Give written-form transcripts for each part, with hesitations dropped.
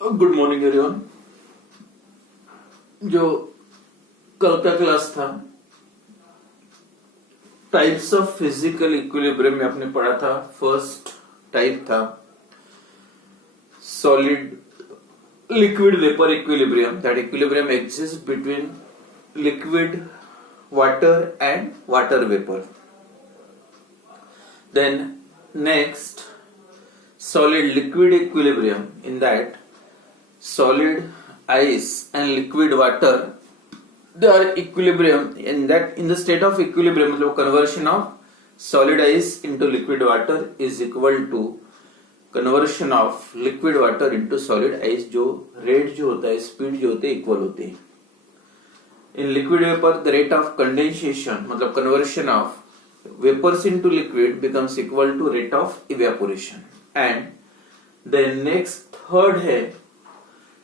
Good morning everyone. जो कल का क्लास था टाइप्स ऑफ फिजिकल इक्विलिब्रियम में आपने पढ़ा था। फर्स्ट टाइप था solid liquid vapour equilibrium. That equilibrium exist between liquid water and water vapour. Then next solid liquid equilibrium, in that solid ice and liquid water, they are equilibrium, in that in the state of equilibrium मतलब conversion of solid ice into liquid water is equal to conversion of liquid water into solid ice। जो rate जो होता है, speed जो होते हैं, equal होते हैं। in liquid vapor the rate of condensation मतलब conversion of vapors into liquid becomes equal to rate of evaporation। and then next third है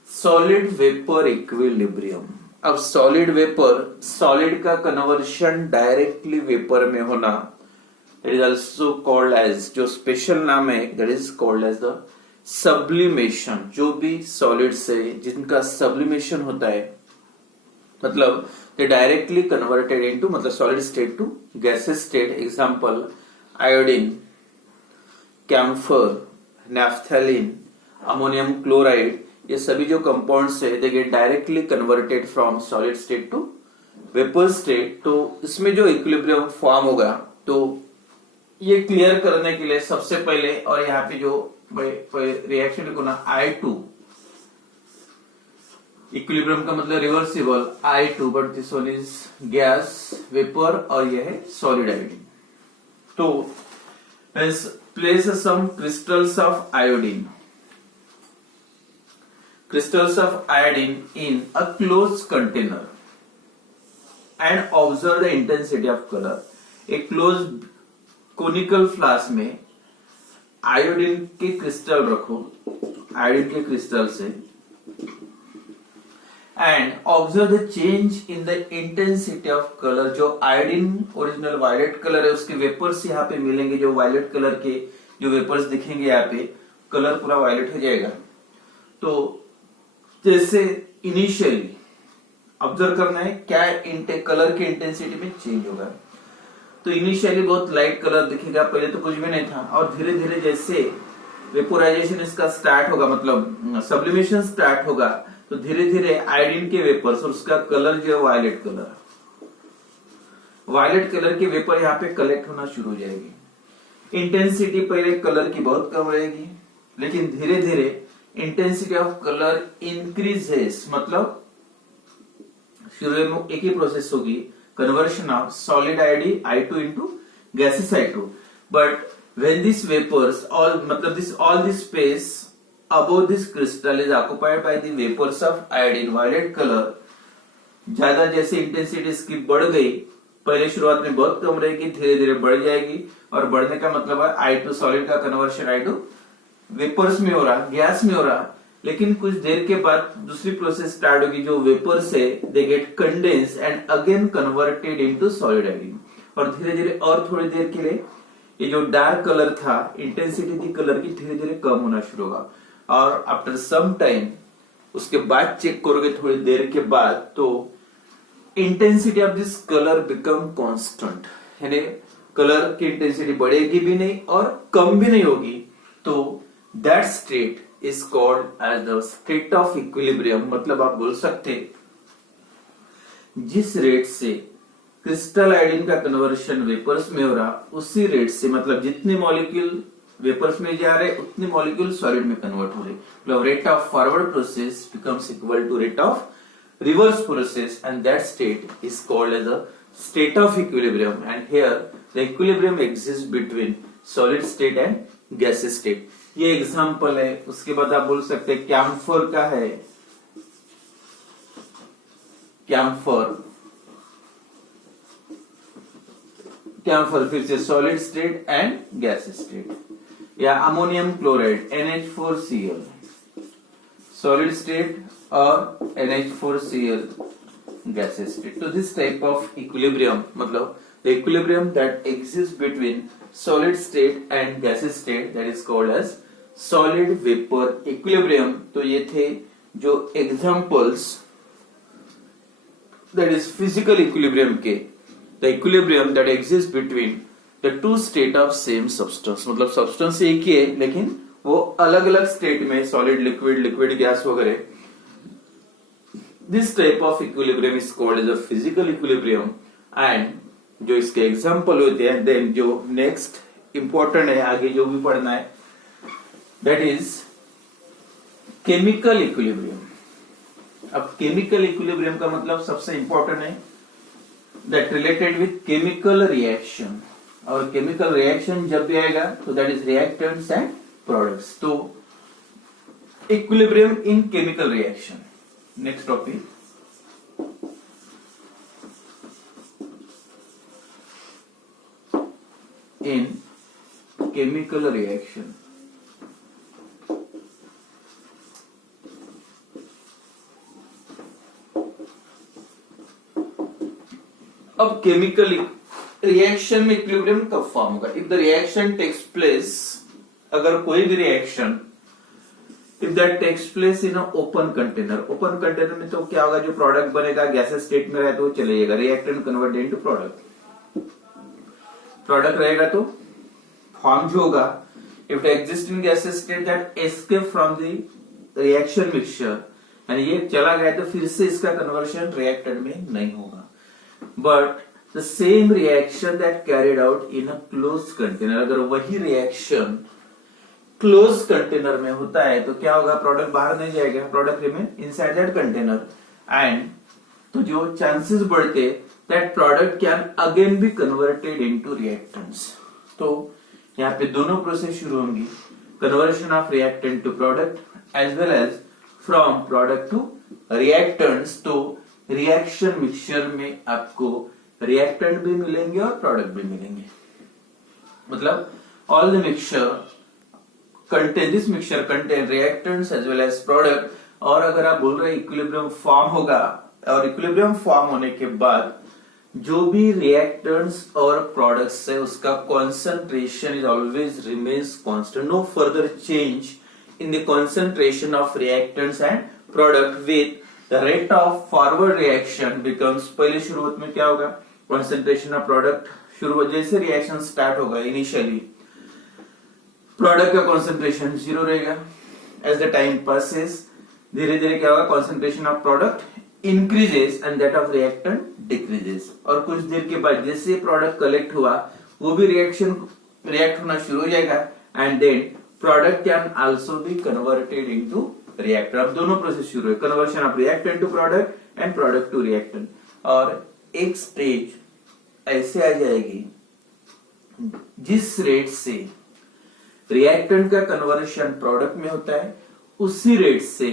solid vapor equilibrium। अब solid vapor solid का conversion directly vapor में होना, that is also called as, जो special नाम है, that is called as the sublimation। जो भी solid से जिनका sublimation होता है मतलब they directly converted into मतलब solid state to gaseous state। example iodine, camphor, naphthalene, ammonium chloride, ये सभी जो compounds है they get directly converted from solid state to vapor state। तो इसमें जो equilibrium form होगा, तो ये क्लियर करने के लिए सबसे पहले, और यहाँ पे जो रिएक्शन लिखो ना I2, इक्विलिब्रियम का मतलब reversible I2, but this one is gas vapour और यह है सॉलिड आयोडीन। तो place some crystals of iodine, crystals of iodine in a closed container and observe the intensity of color। एक closed conical flask में iodine के crystal रखो, iodine के crystal से, and observe the change in the intensity of color। जो iodine original violet colour है उसके vapours यहाँ पे मिलेंगे, जो वायलेट कलर के जो वेपर्स दिखेंगे यहाँ पे, कलर पूरा वायलेट हो जाएगा। तो जैसे इनिशियली ऑब्जर्व करना है क्या कलर के इंटेंसिटी में चेंज होगा। तो इनिशियली बहुत लाइट कलर दिखेगा, पहले तो कुछ भी नहीं था, और धीरे धीरे जैसे वेपोराइजेशन इसका स्टार्ट होगा मतलब सब्लिमेशन स्टार्ट होगा, तो धीरे धीरे आयोडीन के वेपर्स और उसका कलर जो है वायलेट कलर के वेपर यहाँ पे कलेक्ट होना शुरू हो जाएगी। इंटेंसिटी पहले कलर की बहुत कम रहेगी, लेकिन धीरे धीरे इंटेंसिटी ऑफ कलर इंक्रीजेस, मतलब शुरू में एक ही प्रोसेस होगी, conversion of solid iodine I2 into gaseous I2। But when these vapors all this space above this crystal is occupied by the vapors of iodine violet color। ज्यादा जैसे intensity इसकी बढ़ गई, पहले शुरुआत में बहुत कम रहेगी, धीरे धीरे बढ़ जाएगी, और बढ़ने का मतलब है I2 सॉलिड का कन्वर्शन I2 वेपर्स में हो रहा, गैस में हो रहा, लेकिन कुछ देर के बाद दूसरी प्रोसेस स्टार्ट होगी, जो वेपर्स है they get condense and again converted into solid iodine. और धीरे धीरे और थोड़ी देर के लिए ये जो डार्क कलर था, इंटेंसिटी थी कलर की, धीरे धीरे कम होना शुरू होगा, और आफ्टर सम टाइम उसके बाद चेक करोगे थोड़ी देर के बाद, तो intensity of this colour become constant, यानी कलर की इंटेंसिटी बढ़ेगी भी नहीं और कम भी नहीं होगी। तो that state is called as the state of equilibrium. मतलब आप बोल सकते जिस रेट से क्रिस्टल आयोडीन का कन्वर्शन वेपर्स में हो रहा, उसी रेट से मतलब जितने मॉलिक्यूल वेपर्स में जा रहे उतने मॉलिक्यूल सॉलिड में कन्वर्ट हो रहे, मतलब rate of forward process becomes equal to rate of reverse process, and that state is called as a state of equilibrium. And here the equilibrium exist between solid state and gases state. ये example है। उसके बाद आप बोल सकते हैं camphor का है, कैम्फर फिर से solid state and gases state, या ammonium chloride NH4Cl solid state और NH4Cl gaseous state। तो this type of equilibrium मतलब the equilibrium that exists between solid state and gaseous state, that is called as solid vapour equilibrium, तो ये थे जो examples that is physical equilibrium के, the equilibrium that exist between the two state of same substance, मतलब substance एक ही है लेकिन वो अलग अलग स्टेट में, सॉलिड, लिक्विड, लिक्विड गैस वगैरह. This type of equilibrium is called as a physical equilibrium. And जो इसके एग्जांपल होते हैं, देन जो नेक्स्ट इंपॉर्टेंट है आगे जो भी पढ़ना है, दैट इज केमिकल इक्विलिब्रियम. अब केमिकल इक्विलिब्रियम का मतलब सबसे इंपॉर्टेंट है that related with chemical reaction. और केमिकल रिएक्शन जब भी आएगा तो that is reactants and products. तो equilibrium in chemical reaction. Next topic, in chemical reaction. अब केमिकल रिएक्शन में इक्विलिब्रियम कब फॉर्म होगा? If the reaction takes place, अगर कोई भी reaction if that takes place in open container. Open container में तो क्या होगा, जो प्रोडक्ट बनेगा गैसेस स्टेट में रहे तो वो चले जाएगा, reactant convert into product. Product रहेगा तो फॉर्म जो होगा, if exist in gases state that escape from the reaction mixture, यानी ये चला गया तो फिर से इसका कन्वर्शन रिएक्टेंट में नहीं होगा. But the same reaction that carried out in a close container, अगर वही रिएक्शन क्लोज कंटेनर में होता है तो क्या होगा, प्रोडक्ट बाहर नहीं जाएगा, product remain inside that container. And तो जो चांसेस बढ़ते that product can again be converted into reactants. तो यहाँ पे दोनों प्रोसेस शुरू होंगी, conversion of reactant to product as well as from product to reactants. तो रिएक्शन मिक्सचर में आपको रिएक्टेंट भी मिलेंगे और प्रोडक्ट भी मिलेंगे. मतलब all the mixture contain, this mixture contain reactants as well as product. और अगर आप बोल रहे इक्विलिब्रियम फॉर्म होगा, और इक्विलिब्रियम फॉर्म होने के बाद जो भी रिएक्टेंट्स और प्रोडक्ट्स है उसका concentration is always remains constant. No further change in the concentration of reactants and product with the rate of forward reaction becomes. पहले शुरुआत में क्या होगा, कॉन्सेंट्रेशन ऑफ प्रोडक्ट शुरू जैसे रिएक्शन स्टार्ट होगा इनिशियली प्रोडक्ट का कॉन्सेंट्रेशन 0 रहेगा. एज द टाइम पासेस धीरे धीरे क्या होगा, concentration of product increases and that of reactant decreases. और कुछ देर के बाद जैसे प्रोडक्ट कलेक्ट हुआ वो भी रिएक्ट होना शुरू हो जाएगा. And then product can also be converted into reactor. अब दोनों प्रोसेस शुरू है, conversion of reactant to product and product to reactant. और एक स्टेज ऐसे आ जाएगी जिस रेट से रिएक्टेंट का कन्वर्शन प्रोडक्ट में होता है, उसी रेट से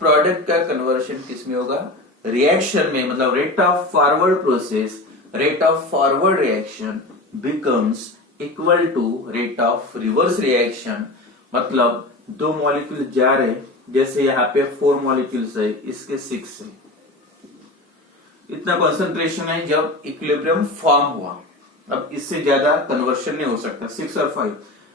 प्रोडक्ट का कन्वर्शन किस में होगा, रिएक्शन में. मतलब rate of forward process, rate of forward reaction becomes equal to rate of reverse reaction. मतलब दो मॉलिक्यूल जा रहे, जैसे यहाँ पे 4 मॉलिक्यूल्स है, इसके 6 है, इतना कॉन्सेंट्रेशन है जब इक्विलिब्रियम फॉर्म हुआ. अब इससे ज्यादा कन्वर्शन नहीं हो सकता, 6 और 5.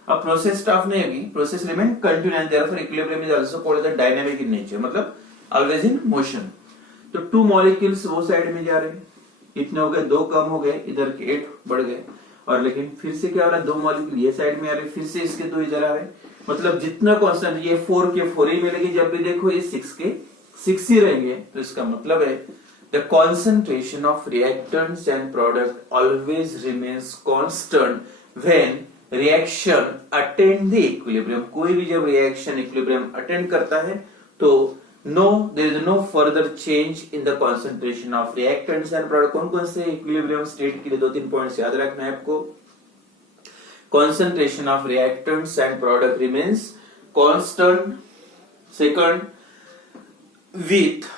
अब प्रोसेस स्टॉप नहीं होगी, process remain continue and therefore equilibrium is also called the dynamic in nature, मतलब ऑलवेज इन मोशन. तो 2 मॉलिक्यूल्स वो साइड में जा रहे हैं, इतने हो गए, 2 कम हो गए, इधर के 8 बढ़ गए. और लेकिन फिर से क्या हो रहा है, 2 मॉलिक्यूल ये साइड में आ रहे, फिर से इसके 2 इधर आ रहे. मतलब जितना कांस्टेंट, ये 4 के 4 ही मिलेगी, जब भी देखो ये 6 के 6 ही रहेंगे. तो इसका मतलब है the concentration of reactants and product always remains constant when reaction attend the equilibrium. कोई भी जब रिएक्शन इक्विलिब्रियम अटेंड करता है तो there is no further change in the concentration of reactants and product. कौन कौन से इक्विलिब्रियम स्टेट के लिए 2-3 पॉइंट्स याद रखना है आपको. concentration of reactants and product remains constant. Second, with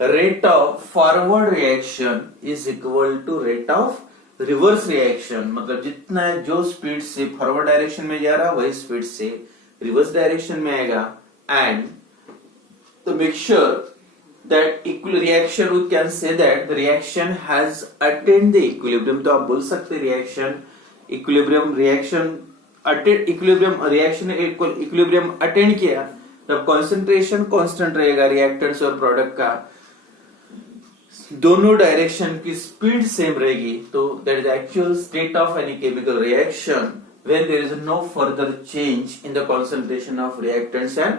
rate of forward reaction is equal to rate of reverse reaction. मतलब जितना जो स्पीड से फॉरवर्ड डायरेक्शन में जा रहा वही स्पीड से रिवर्स डायरेक्शन में आएगा. And the mixture that equal reaction, we can say that the reaction has attained the equilibrium. तो आप बोल सकते reaction equilibrium reaction attend equilibrium reaction equilibrium attend किया तब कॉन्सेंट्रेशन कांस्टेंट रहेगा रिएक्टेंट्स और प्रोडक्ट का, दोनों डायरेक्शन की स्पीड सेम रहेगी, तो that is actual state of any chemical reaction when there is no further change in the concentration of reactants and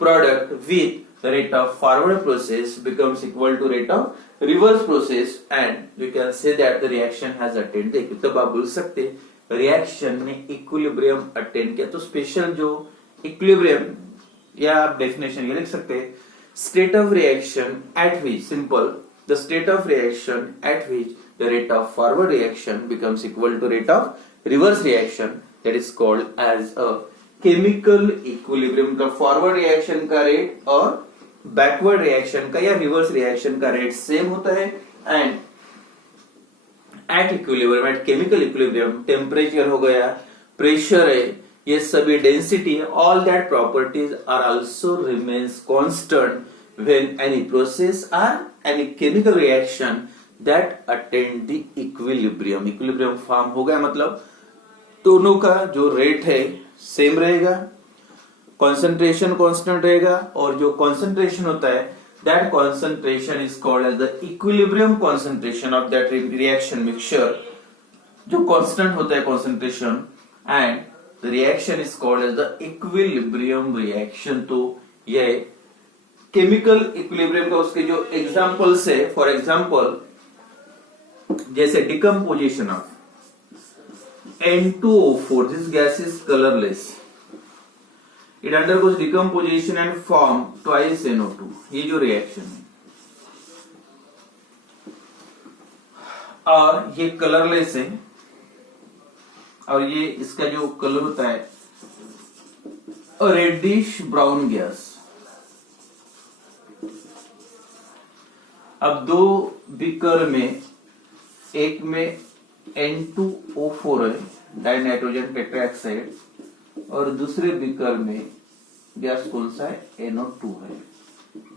product with the rate of forward process becomes equal to rate of reverse process and you can say that the reaction has attained the, तब आप बोल सकते reaction ने equilibrium attain किया। तो special जो equilibrium या आप डेफिनेशन ये लिख सकते हैं, state of reaction at which, simple, the state of reaction at which the rate of forward reaction becomes equal to rate of reverse reaction, that is called as a chemical equilibrium। का forward reaction का rate और backward reaction का या reverse reaction का rate same होता है and at equilibrium, at chemical equilibrium temperature हो गया, pressure है, ये सभी density, all that properties are also remains constant when any process or any chemical reaction that attain the equilibrium। equilibrium form हो गया मतलब दोनों का जो रेट है सेम रहेगा, कॉन्सेंट्रेशन कांस्टेंट रहेगा और जो कॉन्सेंट्रेशन होता है that concentration is called as the equilibrium concentration of that reaction mixture, जो कांस्टेंट होता है concentration and the reaction is called as the equilibrium reaction. तो ये केमिकल इक्विलिब्रियम का उसके जो एग्जांपल्स है, फॉर एग्जांपल जैसे decomposition of N2O4, this gas is colorless, it undergoes decomposition and form twice NO2, ये जो रिएक्शन है और ये कलरलेस है और ये इसका जो कलर होता है रेडिश ब्राउन गैस। अब दो बीकर में, एक में N2O4 है, डाई नाइट्रोजन टेट्राऑक्साइड, और दूसरे बीकर में गैस कौन सा है, NO2 है।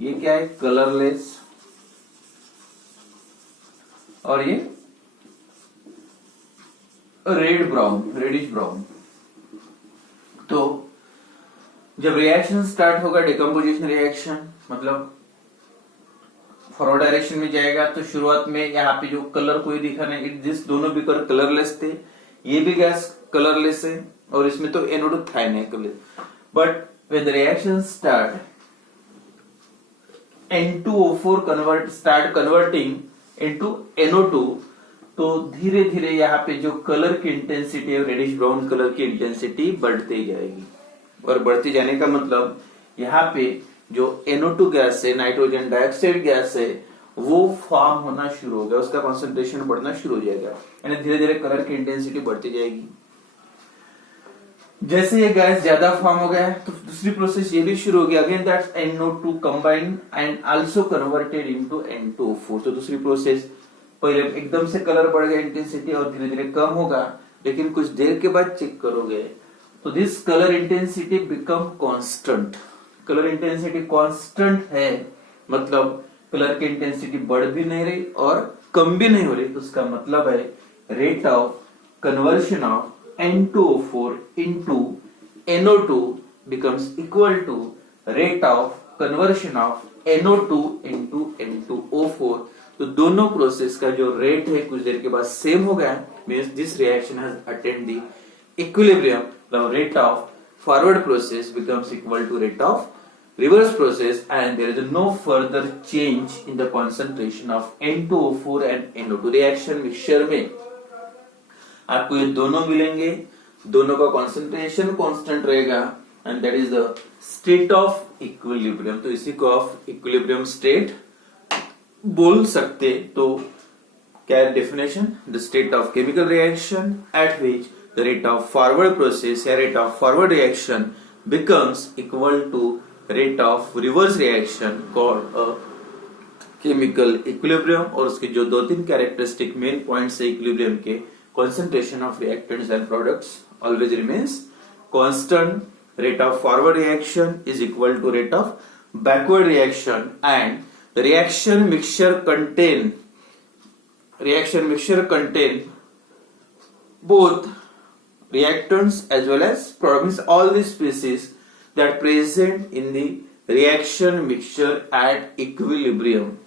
ये क्या है, कलरलेस और ये रेड ब्राउन, रेडिश ब्राउन। तो जब रिएक्शन स्टार्ट होगा, डिकम्पोजिशन रिएक्शन, मतलब फॉरवर्ड डायरेक्शन में जाएगा, तो शुरुआत में यहाँ पे जो कलर कोई दिखा नहीं, जिस दोनों बीकर कलरलेस थे, ये भी गैस कलरलेस है और इसमें तो NO2 था ही नहीं colour. But when the reaction start, N2O4 start converting into NO2, तो धीरे धीरे यहाँ पे जो कलर की इंटेंसिटी है, रेडिश ब्राउन कलर की इंटेंसिटी बढ़ती जाएगी। और बढ़ती जाने का मतलब यहाँ पे जो NO2 गैस है, नाइट्रोजन डाइऑक्साइड गैस है, वो फॉर्म होना शुरू होगा, उसका कॉन्सेंट्रेशन बढ़ना शुरू हो जाएगा, यानी धीरे धीरे कलर की इंटेंसिटी बढ़ती जाएगी। जैसे ये गैस ज्यादा फॉर्म हो गया तो दूसरी प्रोसेस ये भी शुरू हो गया, again that's NO2 combined and also converted into N2O4। तो दूसरी प्रोसेस, पहले एकदम से कलर बढ़ गया इंटेंसिटी और धीरे धीरे कम होगा, लेकिन कुछ देर के बाद चेक करोगे तो this colour intensity become constant. Colour intensity constant है मतलब कलर की इंटेंसिटी बढ़ भी नहीं रही और कम भी नहीं हो रही, तो उसका मतलब है rate of conversion of N2O4 into NO2 becomes equal to rate of conversion of NO2 into N2O4। तो दोनों प्रोसेस का जो रेट है कुछ देर के बाद सेम हो गया, means this reaction has attend the equilibrium. The rate of forward process becomes equal to rate of reverse process and there is no further change in the concentration of N2O4 and NO2। Reaction mixture में आपको ये दोनों मिलेंगे, दोनों का concentration constant रहेगा and that is the state of equilibrium. तो इसी को ऑफ इक्विलिब्रियम स्टेट बोल सकते। तो क्या है definition, the state of chemical reaction at which the rate of forward process या rate of forward reaction becomes equal to rate of reverse reaction called a chemical equilibrium. और उसके जो दो तीन कैरेक्टरिस्टिक मेन पॉइंट्स है equilibrium के, concentration of reactants and products always remains constant, rate of forward reaction is equal to rate of backward reaction, and the reaction mixture contain both reactants as well as product, means all these species that are present in the reaction mixture at equilibrium.